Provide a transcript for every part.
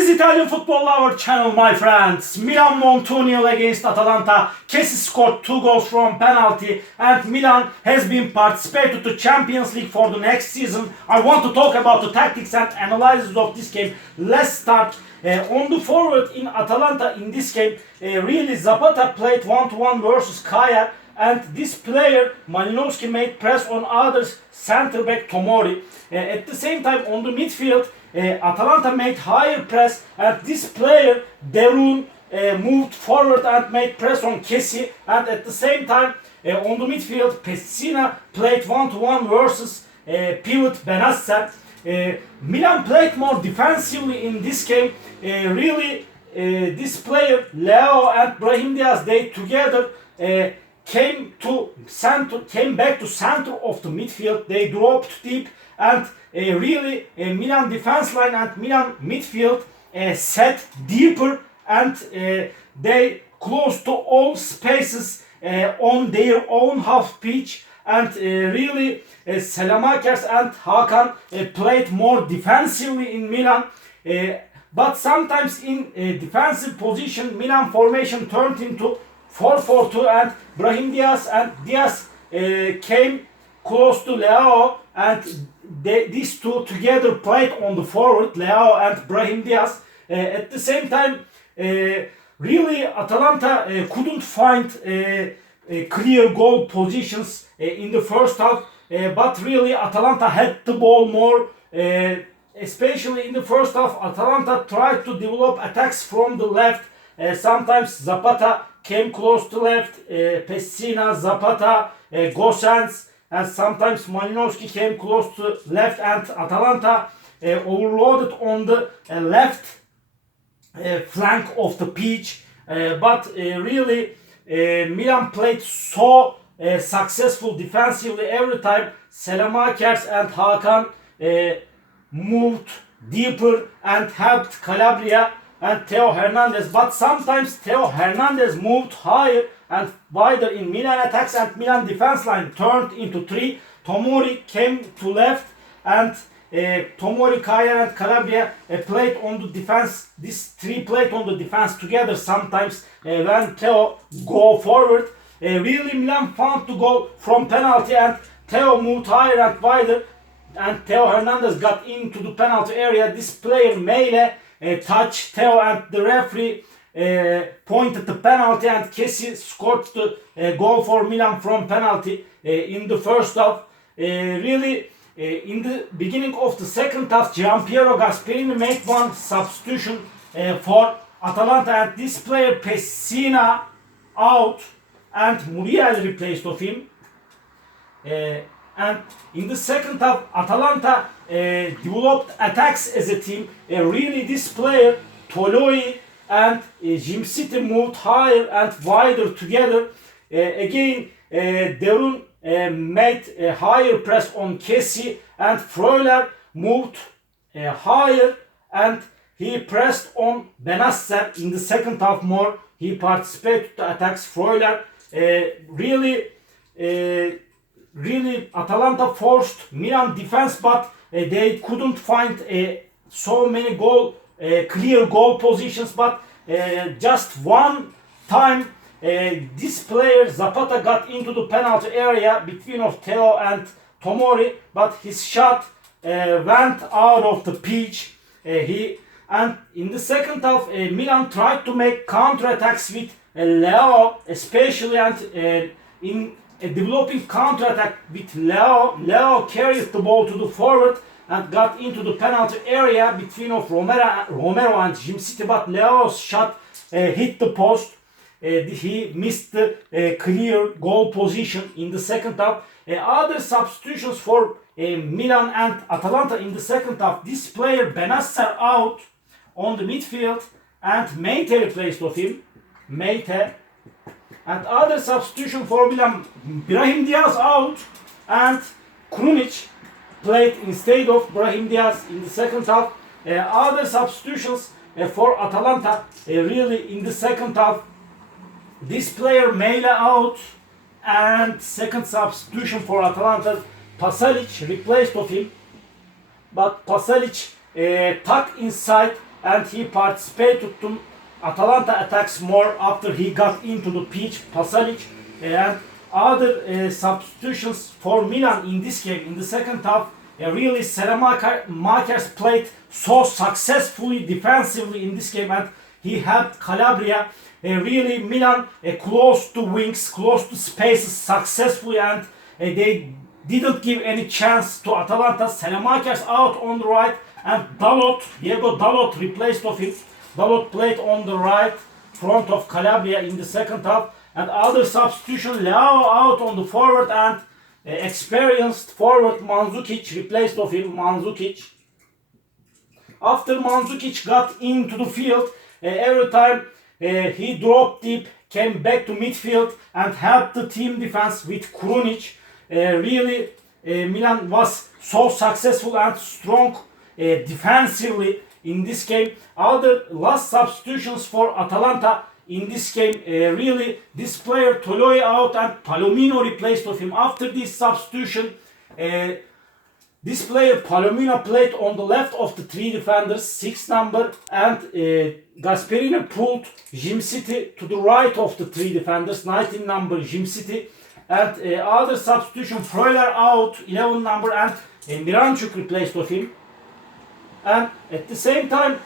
is Italian Football Lover channel, my friends. Milan won 2-0 against Atalanta. Kessie scored 2 goals from penalty, and Milan has been participated to Champions League for the next season. I want to talk about the tactics and analysis of this game. Let's start. On the forward in Atalanta in this game, really Zapata played 1-1 versus Kaya, and this player Malinowski made press on others center back Tomori. At the same time on the midfield, Atalanta made higher press, and this player Derun moved forward and made press on Kessie, and at the same time on the midfield Pessina played 1-1 versus pivot Benasser. Milan played more defensively in this game. This player Leo and Brahim Diaz, they together came back to center of the midfield. They dropped deep, and Milan defense line and Milan midfield set deeper, and they close to all spaces on their own half pitch, and Selemakers and Hakan played more defensively in Milan, but sometimes in defensive position Milan formation turned into 4-4-2, and Brahim Diaz and Diaz came close to Leo, and these two together played on the forward, Leo and Brahim Diaz. At the same time, Atalanta couldn't find clear goal positions in the first half, but Atalanta had the ball more, especially in the first half. Atalanta tried to develop attacks from the left. Sometimes Zapata came close to left, Pessina, Zapata, Gosens, and sometimes Malinowski came close to left, and Atalanta overloaded on the left flank of the pitch. But Milan played so successful defensively every time. Selemakers and Hakan moved deeper and helped Calabria and Theo Hernandez, but sometimes Theo Hernandez moved higher and wider in Milan attacks, and Milan defense line turned into 3. Tomori came to left, and Tomori, Kaya and Calabria played on the defense. These 3 played on the defense together sometimes when Theo go forward. Milan found the goal from penalty, and Theo moved higher and wider, and Theo Hernandez got into the penalty area. This player Meile touched Theo, and the referee pointed the penalty, and Kessie scored the goal for Milan from penalty in the first half. In the beginning of the second half, Gianpiero Gasperini made one substitution for Atalanta, and this player Pessina out, and Muriel replaced of him. And in the second half, Atalanta developed attacks as a team. This player Toloi and Jim City moved higher and wider together. Derun made a higher press on Kessie, and Freuler moved higher, and he pressed on Benasser in the second half more. He participated to attacks. Freuler Atalanta forced Milan defense, but they couldn't find so many clear goal positions. But just one time, this player Zapata got into the penalty area between of Theo and Tomori, but his shot went out of the pitch. And in the second half, Milan tried to make counter-attacks with Leo, especially, and in a developing counter-attack with Leo. Leo carried the ball to the forward and got into the penalty area between of Romero and Jim City, but Leo's shot hit the post. He missed the clear goal position in the second half. Other substitutions for Milan and Atalanta in the second half. This player Benasser out on the midfield, and Meite replaced of him. Meite. And other substitution for Milan, Brahim Diaz out, and Krunic played instead of Brahim Diaz in the second half. Other substitutions for Atalanta in the second half. This player Meile out, and second substitution for Atalanta, Pasalic replaced of him. But Pasalic tucked inside and he participated to Atalanta attacks more after he got into the pitch. Pasalic and other substitutions for Milan in this game in the second half. Really, Selemakers played so successfully defensively in this game, and he helped Calabria. Really, Milan close to wings, close to spaces successfully, and they didn't give any chance to Atalanta. Selemakers out on the right, and Diego Dalot replaced of him. Dalot played on the right front of Calabria in the second half, and other substitution, Leao out on the forward, and experienced forward Mandzukic replaced of him. Mandzukic. After Mandzukic got into the field, every time he dropped deep, came back to midfield and helped the team defense with Krunic. Really, Milan was so successful and strong defensively in this game. Other last substitutions for Atalanta in this game, really, this player Toloi out and Palomino replaced of him. After this substitution, this player Palomino played on the left of the three defenders, 6 number, and Gasperini pulled Jim City to the right of the three defenders, 19 number Jim City, and other substitution Freuler out, 11 number, and Miranchuk replaced of him. And at the same time,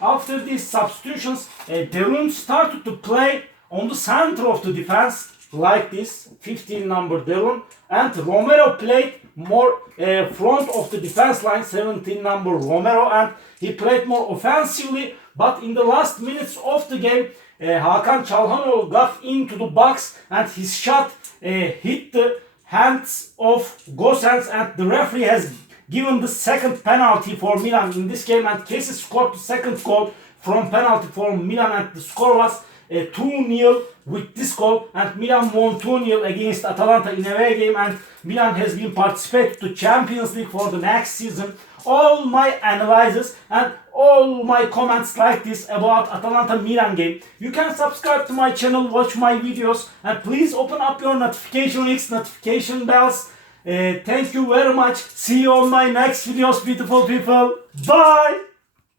after these substitutions, Derun started to play on the center of the defense like this, 15 number Derun, and Romero played more front of the defense line, 17 number Romero, and he played more offensively. But in the last minutes of the game, Hakan Çalhanoğlu got into the box and his shot hit the hands of Gosens, and the referee has given the second penalty for Milan in this game, and Kessie scored the second goal from penalty for Milan, and the score was 2-0 with this goal, and Milan won 2-0 against Atalanta in away game, and Milan has been participating to Champions League for the next season. All my analysis and all my comments like this about Atalanta-Milan game. You can subscribe to my channel, watch my videos, and please open up your notification bells. Thank you very much. See you on my next videos, beautiful people. Bye.